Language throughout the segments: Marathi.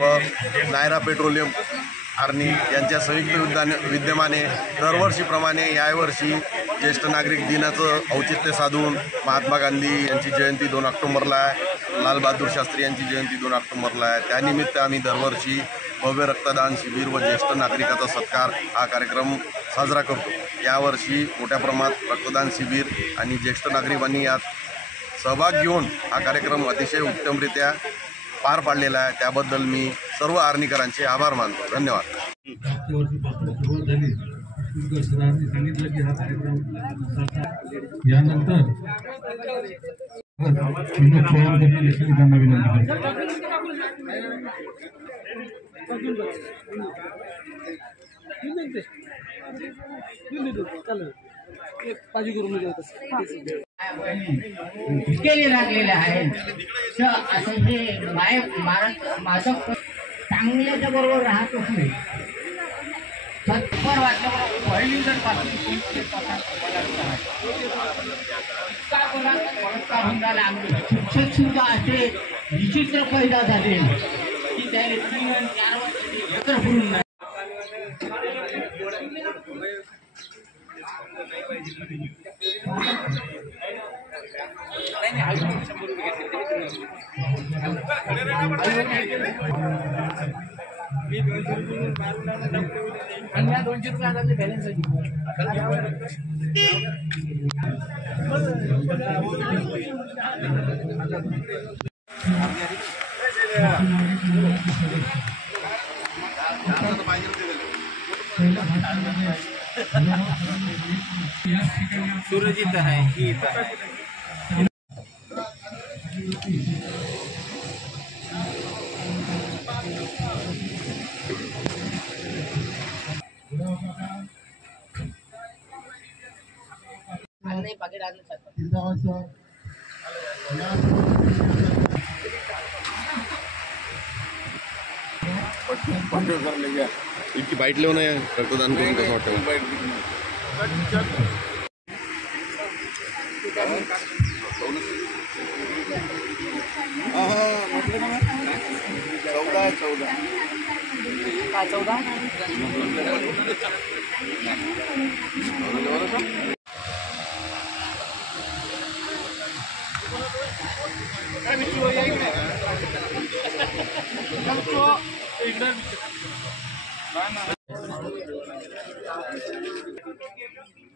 व नायरा पेट्रोलियम आर्नी यांच्या संयुक्त विद्यमाने दरवर्षीप्रमाणे यावर्षी ज्येष्ठ नागरिक दिनाचं औचित्य साधून महात्मा गांधी यांची जयंती 2 ऑक्टोबरला आहे, लालबहादूर शास्त्री यांची जयंती 2 ऑक्टोबरला आहे। त्यानिमित्त आम्ही दरवर्षी भव्य रक्तदान शिबिर व ज्येष्ठ नागरिकाचा सत्कार हा कार्यक्रम साजरा करतो। यावर्षी मोठ्या प्रमाणात रक्तदान शिबिर आणि ज्येष्ठ नागरिकांनी यात सहभाग घेऊन हा कार्यक्रम अतिशय उत्तमरित्या पार पाडलेला आहे। त्याबद्दल मी सर्व आर्नीकरांचे आभार मानतो। धन्यवाद। सांगितलं की हा कार्यक्रम यानंतर त्यांना विनंती केले लागलेले आहेत। असं हे माझं चांगल्याच्या बरोबर राहतच नाही। सत्पर वाटलं पहिली जर पासून शिक्षक सुद्धा असे विचित्र पैदा झाले की त्याने 3 आणि 4 वर्ष एकत्र फिरून नाही। ₹200 बॅलन्स सूरज आहे ही इतकी बाईट लिहून आहे रक्तदान करून कसं वाटतं?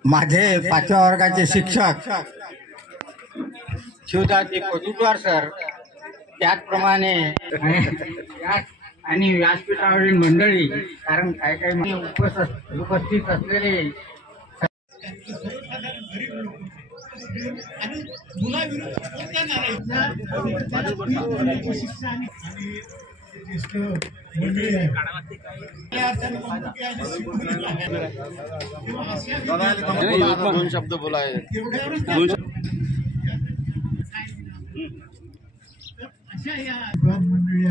माझे 5व्या वर्गाचे शिक्षक शिवदास कोटुटवार सर, त्याचप्रमाणे आणि व्यासपीठावरील मंडळी, कारण काही काही उपस्थित असलेले दोन शब्द बोलाय। अशा या मंडळी